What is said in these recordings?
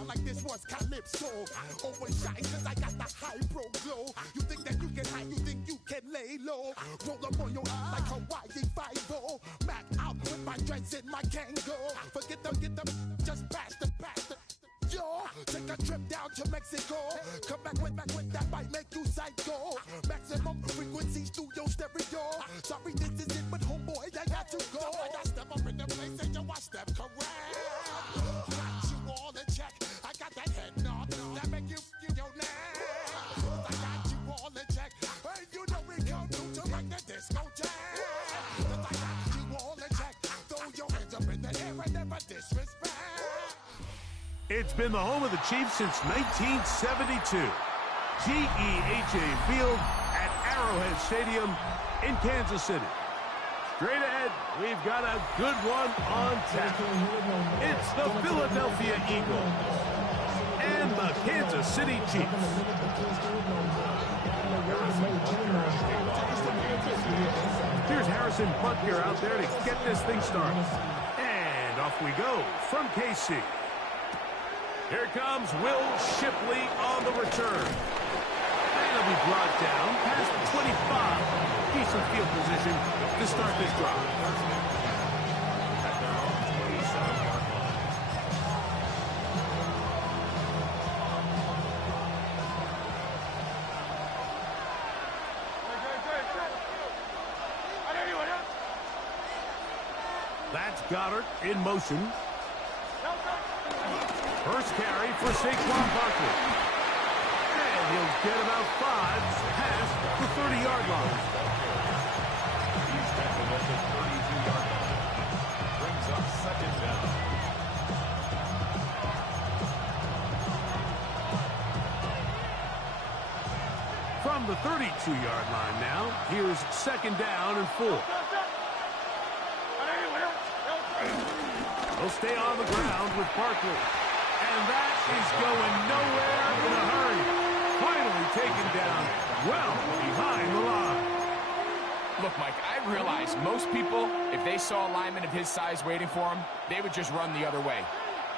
around like this was Calypso. Always shine cause I got the high pro glow. You think that you can hide, you think you can lay low. Roll up on your ass like Hawaii 5-0. Mac out with my dreads in my Kango. Forget them, just pass the. Yo, take a trip down to Mexico. Come back with that might make you psycho. Maximum frequencies through your stereo. Sorry, this is it, but homeboy, I got to go. I step up in the place and yo, I step correct. Got you all in check. I got that head nod that make you your neck. I got you all in check. Hey, you know we come through to make the disco jam. I got you all in check. Throw your hands up in the air and never disrespect. It's been the home of the Chiefs since 1972. GEHA Field at Arrowhead Stadium in Kansas City. Straight ahead, we've got a good one on tap. It's the Philadelphia Eagles and the Kansas City Chiefs. Here's Harrison Butker out there to get this thing started. And off we go from KC. Here comes Will Shipley on the return. And he'll be brought down past the 25. Decent field position to start this drive. That's Goddard in motion. First carry for Saquon Barkley. And he'll get about 5 past the 30-yard line. He's tackled at the 32-yard line. Brings up second down. From the 32-yard line now, here's second down and 4. He'll stay on the ground with Barkley. And that is going nowhere in a hurry. Finally taken down well behind the line. Look, Mike, I realize most people, if they saw a lineman of his size waiting for him, they would just run the other way.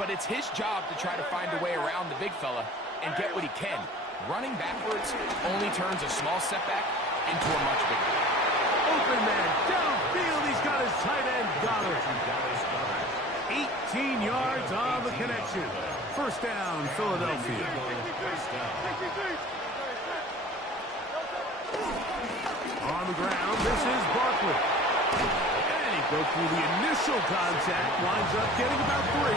But it's his job to try to find a way around the big fella and get what he can. Running backwards only turns a small setback into a much bigger one. Open man, downfield, he's got his tight end, Goddard. 18 yards on the connection. First down, Philadelphia. On the ground, this is Barkley. And he broke through the initial contact, winds up getting about 3.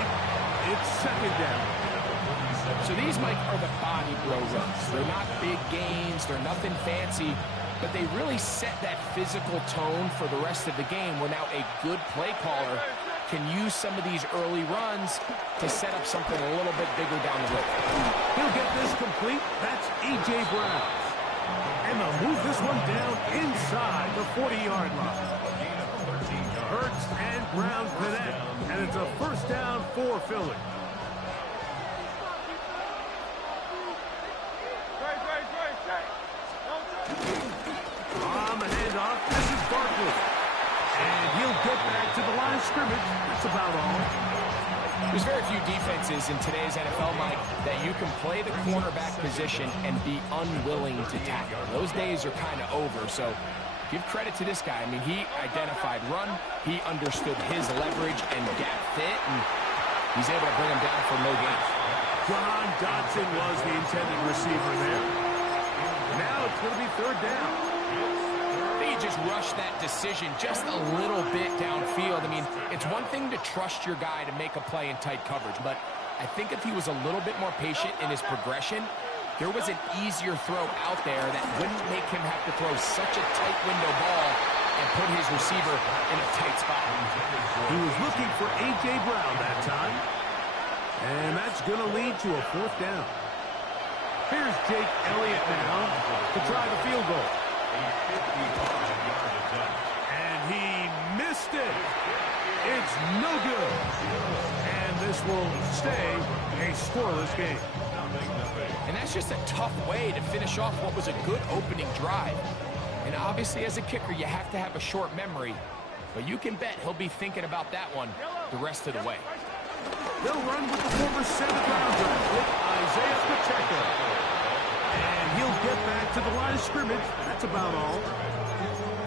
It's second down. So these, Mike, are the body blow runs. They're not big gains, they're nothing fancy, but they really set that physical tone for the rest of the game where now a good play caller can use some of these early runs to set up something a little bit bigger down the road. He'll get this complete. That's A.J. Brown. And they'll move this one down inside the 40-yard line. Hurts and Brown connect, and it's a first down for Philly. On the handoff, this is Barkley. And he'll get back to the line of scrimmage. That's about all. There's very few defenses in today's NFL, Mike, that you can play the cornerback position and be unwilling to tackle. Those days are kind of over, so give credit to this guy. I mean, he identified run, he understood his leverage and gap fit, and he's able to bring him down for no gain. John Dodson was the intended receiver there. Now it's going to be third down. He just rushed that decision just a little bit downfield. I mean, it's one thing to trust your guy to make a play in tight coverage, but I think if he was a little bit more patient in his progression, there was an easier throw out there that wouldn't make him have to throw such a tight window ball and put his receiver in a tight spot. He was looking for A.J. Brown that time, and that's going to lead to a fourth down. Here's Jake Elliott now to try the field goal. And he missed it. It's no good. And this will stay a scoreless game. And that's just a tough way to finish off what was a good opening drive. And obviously, as a kicker, you have to have a short memory. But you can bet he'll be thinking about that one the rest of the way. They'll run with the former 7th rounder, that's about all.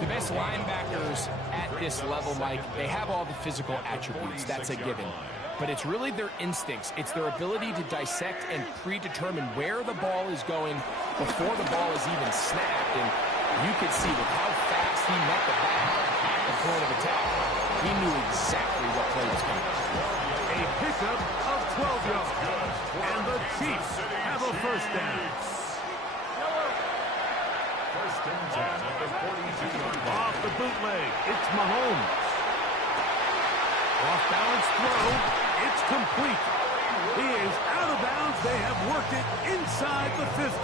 The best linebackers at this level, Mike, they have all the physical attributes. That's a given. But it's really their instincts. It's their ability to dissect and predetermine where the ball is going before the ball is even snapped. And you could see with how fast he met the back at the point of attack, he knew exactly what play was coming. A pickup of 12 yards. And the Chiefs have a first down. First and 10 at the 42-yard line. Off the bootleg, it's Mahomes. Off balance throw, it's complete. He is out of bounds. They have worked it inside the 15.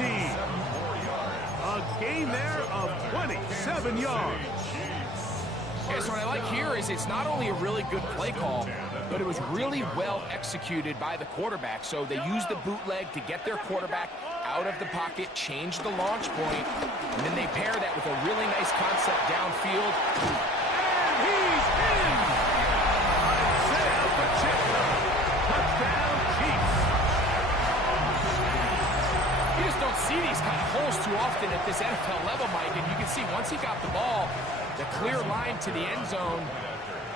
A gain there of 27 yards. Yeah, so what I like here is it's not only a really good play call, but it was really well executed by the quarterback. So they used the bootleg to get their quarterback out of the pocket, change the launch point, and then they pair that with a really nice concept downfield. And he's in! Isaiah Pacheco. Touchdown, Chiefs. You just don't see these kind of holes too often at this NFL level, Mike, and you can see once he got the ball, the clear line to the end zone,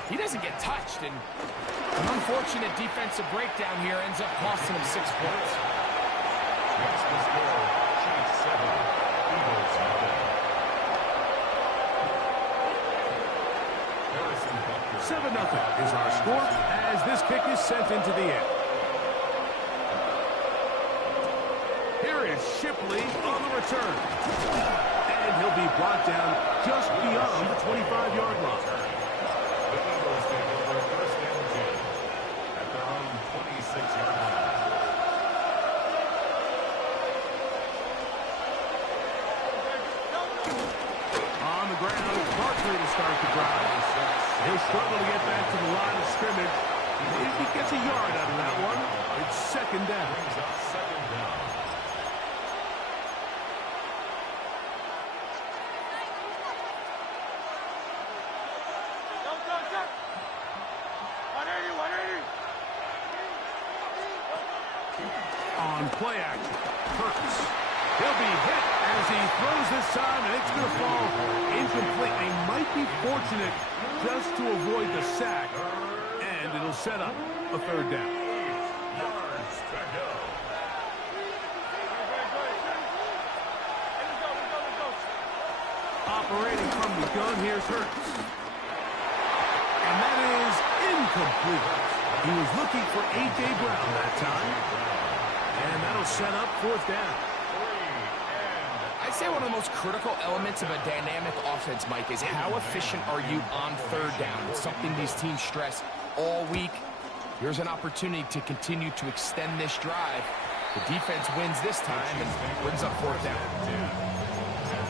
he doesn't get touched, and an unfortunate defensive breakdown here ends up costing him 6 points. That's the score. Chiefs 7, Eagles 7-0 nothing. is our score as this kick is sent into the air. Here is Shipley on the return. And he'll be brought down just beyond the 25-yard line. The Eagles take over first and 10 at their own 26-yard line. On the ground, Barkley to start the drive. He'll struggle to get back to the line of scrimmage. If he gets a yard out of that one, it's second down. Brings up second down. On play action, Hurts. He'll be hit as he throws this time, and it's going to fall incomplete. They might be fortunate just to avoid the sack, and it'll set up a third down. Yards to go. Operating from the gun, here's Hurts. And that is incomplete. He was looking for A.J. Brown that time. And that'll set up fourth down. I'd say one of the most critical elements of a dynamic offense, Mike, is how efficient are you on third down. It's something these teams stress all week. Here's an opportunity to continue to extend this drive. The defense wins this time and brings up fourth down. And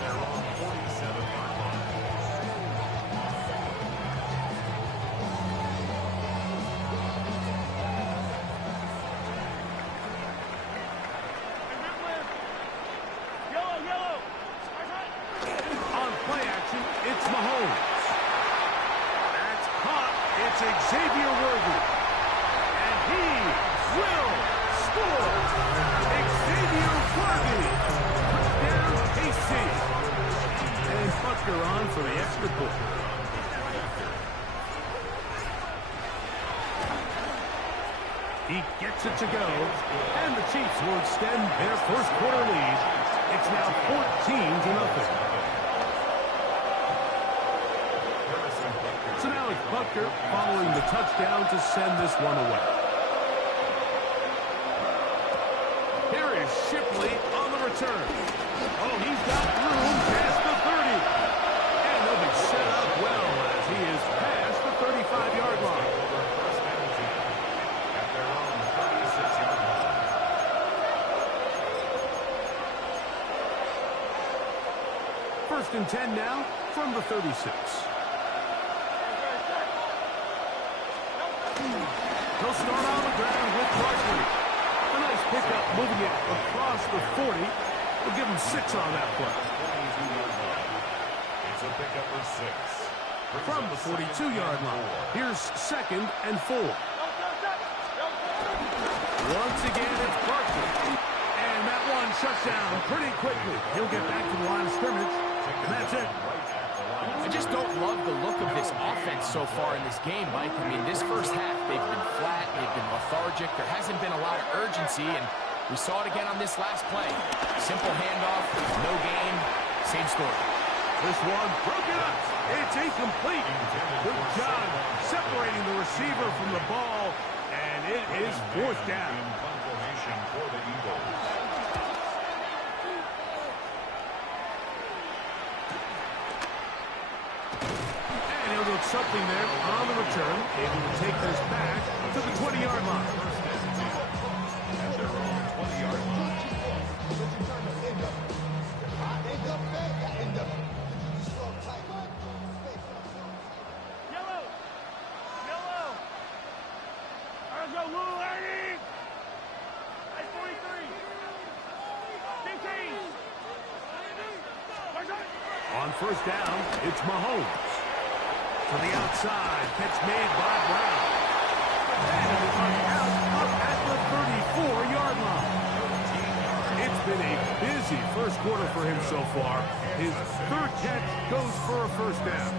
they're on 47-yard line. On play action, it's Mahomes. That's caught. It's Xavier Worthy. And he will score. Xavier Worthy. Touchdown, KC. And Butker on for the extra point. He gets it to go. And the Chiefs will extend their first quarter lead. It's now 14-0. So now it's Butker following the touchdown to send this one away. Here is Shipley on the return. Oh, he's got room past the 30. And they'll be set up well as he is past the 35-yard line. First and 10 at their own 36-yard line. First and 10 now from the 36. He'll start on the ground with Barkley. A nice pickup moving it across the 40. We'll give him 6 on that play. 22-yard line. It's a pickup of 6. From the 42-yard line, here's second and 4. Once again, it's Barkley. And that one shut down pretty quickly. He'll get back to the line of scrimmage. so far in this game, Mike. I mean, this first half, they've been flat, they've been lethargic. There hasn't been a lot of urgency, and we saw it again on this last play. Simple handoff, no gain, same story. This one broken up. It's incomplete. Good job separating the receiver from the ball, and it is fourth down. For the Eagles. And he'll do something there on the return, able to take this back to the 20-yard line. At their own 20-yard line. Yellow! Yellow! Let's go, Lou Lady! At 43! 15! On first down, it's Mahomes. To the outside, catch made by Brown. And up at the 34-yard line. It's been a busy first quarter for him so far. His third catch goes for a first down.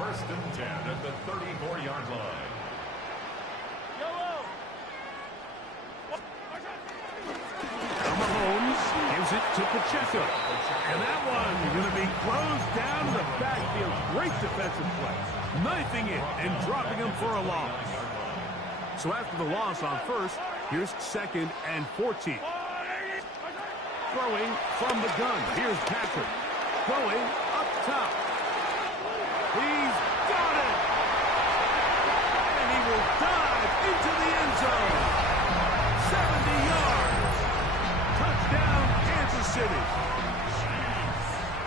First and 10 at the 34-yard line. Mahomes gives it to Pacheco. And that one going to be closed down to the backfield. Great defensive play. Knifing it and dropping him for a loss. So after the loss on first, here's second and 14. Throwing from the gun. Here's Patrick. Throwing up top. He's got it. And he will dive into the end zone. 70 yards. Touchdown, Kansas City.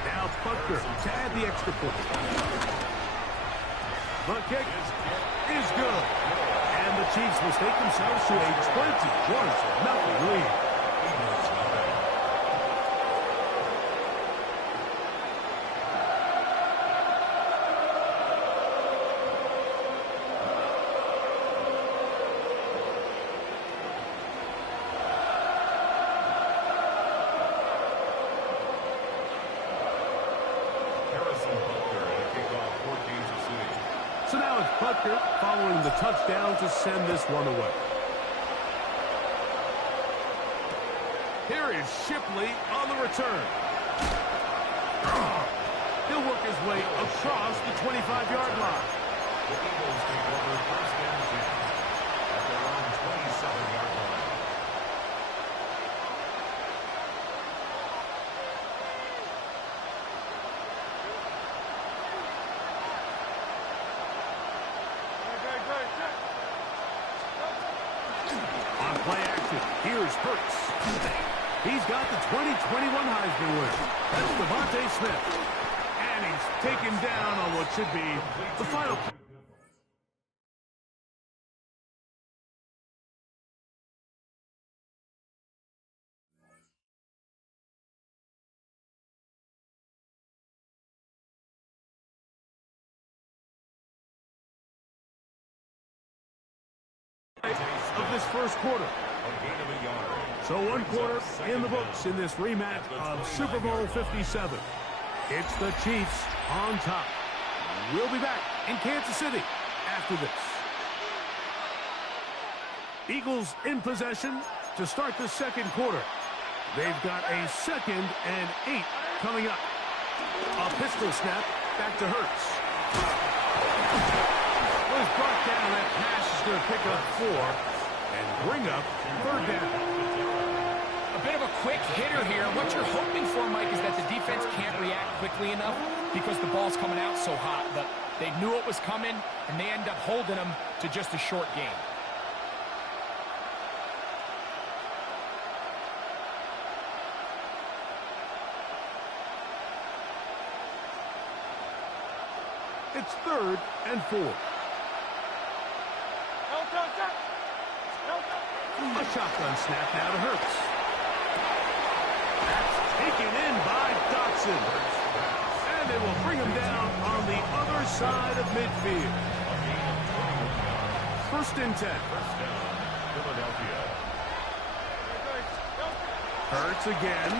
Now Butker to add the extra point. The kick is good. And the Chiefs will take themselves to a 20-0 lead. So now it's Butker following the touchdown to send this one away. Here is Shipley on the return. He'll work his way across the 25-yard line. The Eagles take over first and 10 at their own 27-yard line. Play action. Here's Hurts. He's got the 2021 Heisman winner. That's Devontae Smith. And he's taken down on what should be the final. Of this first quarter. So one quarter in the books in this rematch of Super Bowl 57. It's the Chiefs on top. We'll be back in Kansas City after this. Eagles in possession to start the second quarter. They've got a 2nd and 8 coming up. A pistol snap back to Hurts. Was brought down. That pass is going to pick up 4 and bring up third down. A bit of a quick hitter here. What you're hoping for, Mike, is that the defense can't react quickly enough because the ball's coming out so hot. But they knew it was coming, and they end up holding them to just a short game. It's 3rd and 4. A shotgun snap now to Hurts. That's taken in by Dotson. And they will bring him down on the other side of midfield. 1st and 10. Philadelphia. Hurts again.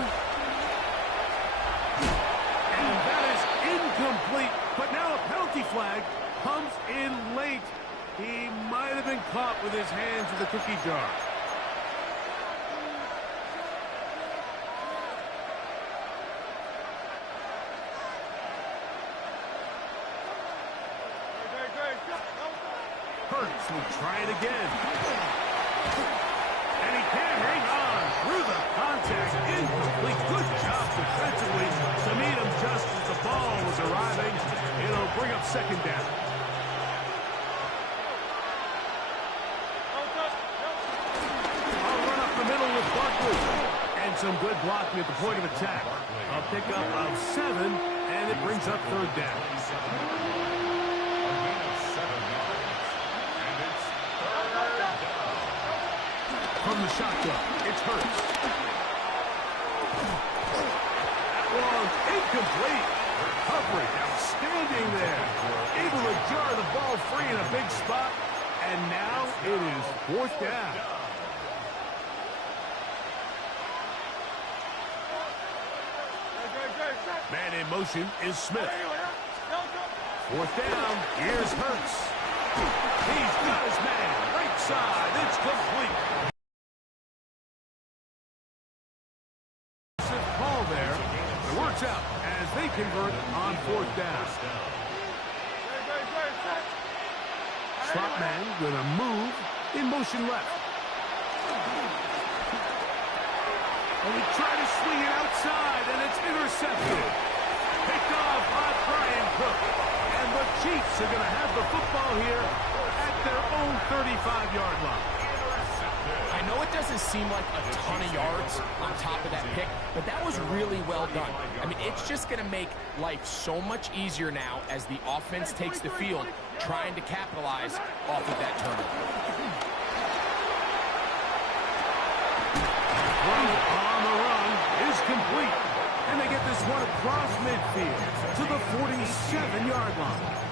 And that is Incomplete, but now a penalty flag comes in late. He might have been caught with his hands in the cookie jar. Hurts will try it again. And he can't hang on through the contact. Incomplete. Good job defensively to meet him just as the ball was arriving. It'll bring up second down. I'll run up the middle with Barkley. And some good blocking at the point of attack. A pickup of 7, and it brings up third down. From the shotgun, it's Hurts. That one incomplete. Coverage outstanding there. Able to jar the ball free in a big spot. And now it is fourth down. Man in motion is Smith. Fourth down, here's Hurts. He's got his man. Right side, it's complete. Ball there. It works out as they convert on fourth down. Slot man gonna move in motion left. And he tried to swing it outside, and it's intercepted. Picked off by Brian Cook. And the Chiefs are gonna have the football here at their own 35-yard line. I know it doesn't seem like a ton of yards on top of that pick, but that was really well done. I mean, it's just going to make life so much easier now as the offense takes the field, trying to capitalize off of that turnover. On the run is complete, and they get this one across midfield to the 47-yard line.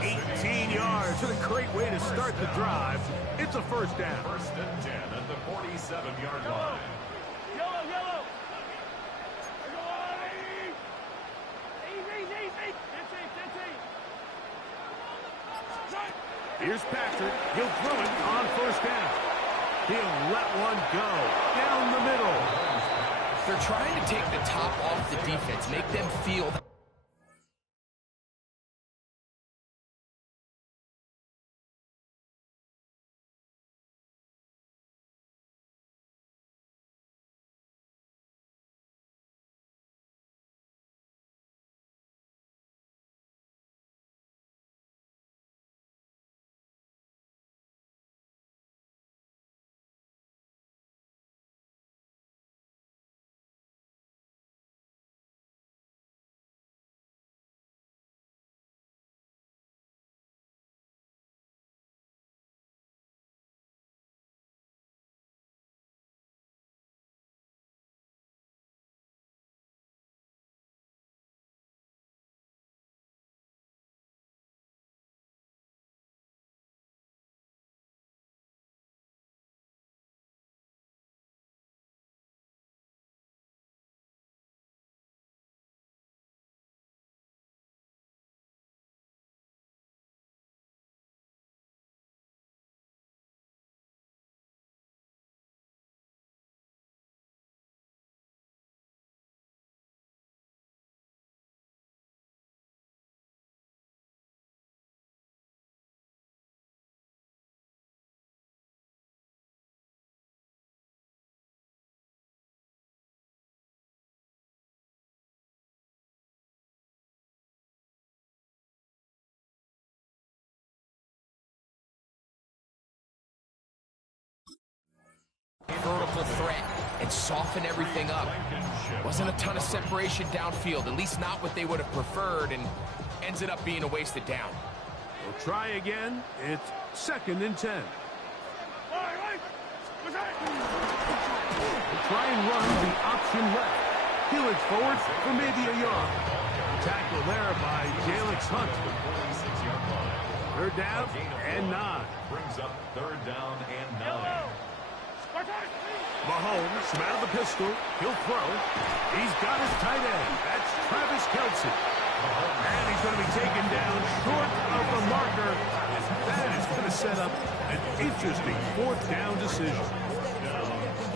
18 yards, and a great way to start the drive. It's a first down. First and 10 at the 47-yard line. Yellow. Here's Patrick. He'll throw it on first down. He'll let one go down the middle. They're trying to take the top off the defense, make them feel that. Vertical threat and soften everything up. Wasn't a ton of separation downfield, at least not what they would have preferred, and ends up being a wasted down. We'll try again. It's second and 10. We'll try and run the option left. Peel it forward for maybe a yard. Tackle there by Jalix Hunt. Third down and 9. Brings up third down and 9. Mahomes from out of the pistol. He'll throw. He's got his tight end. That's Travis Kelce. And he's going to be taken down short of the marker. That is going to set up an interesting fourth down decision.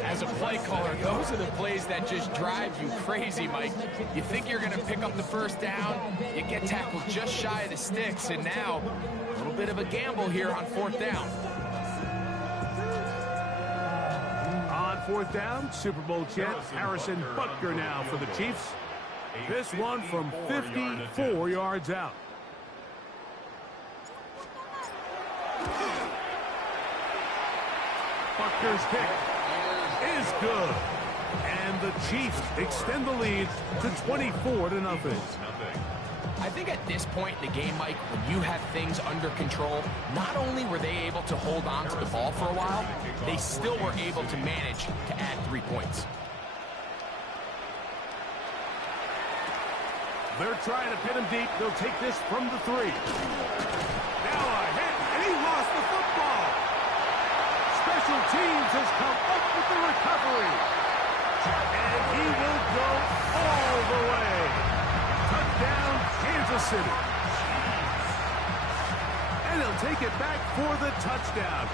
As a play caller, those are the plays that just drive you crazy, Mike. You think you're going to pick up the first down, you get tackled just shy of the sticks, and now a little bit of a gamble here on fourth down. On fourth down, Super Bowl champ Harrison Butker now for the Chiefs. This one from 54 yards out. Butker's kick is good. And the Chiefs extend the lead to 24-0. I think at this point in the game, Mike, when you have things under control, not only were they able to hold on to the ball for a while, they still were able to manage to add 3 points. They're trying to pin him deep. They'll take this from the 3. Now a hit, and he lost the football. Special teams has come up with the recovery. And he will go all the way. Touchdown, Kansas City. And he'll take it back for the touchdown.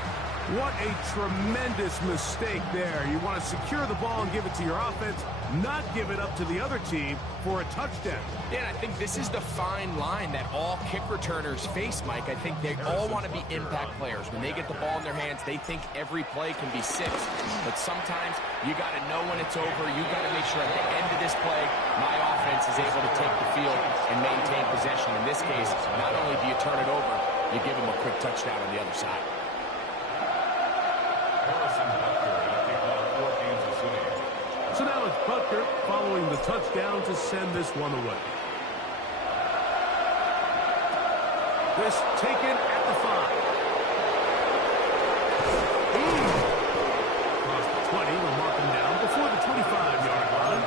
What a tremendous mistake there. You want to secure the ball and give it to your offense, not give it up to the other team for a touchdown. Yeah, I think this is the fine line that all kick returners face, Mike. I think they all want to be impact players. When they get the ball in their hands, they think every play can be 6. But sometimes you got to know when it's over. You got to make sure at the end of this play, my offense is able to take the field and maintain possession. In this case, not only do you turn it over, you give them a quick touchdown on the other side. So now it's Butker following the touchdown to send this one away. This taken at the 5. Across the 20, we'll mark him down before the 25-yard line.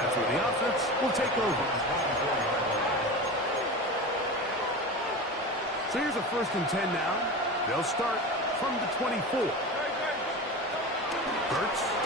That's where the offense will take over. So here's a 1st and 10 now. They'll start from the 24. Hurts.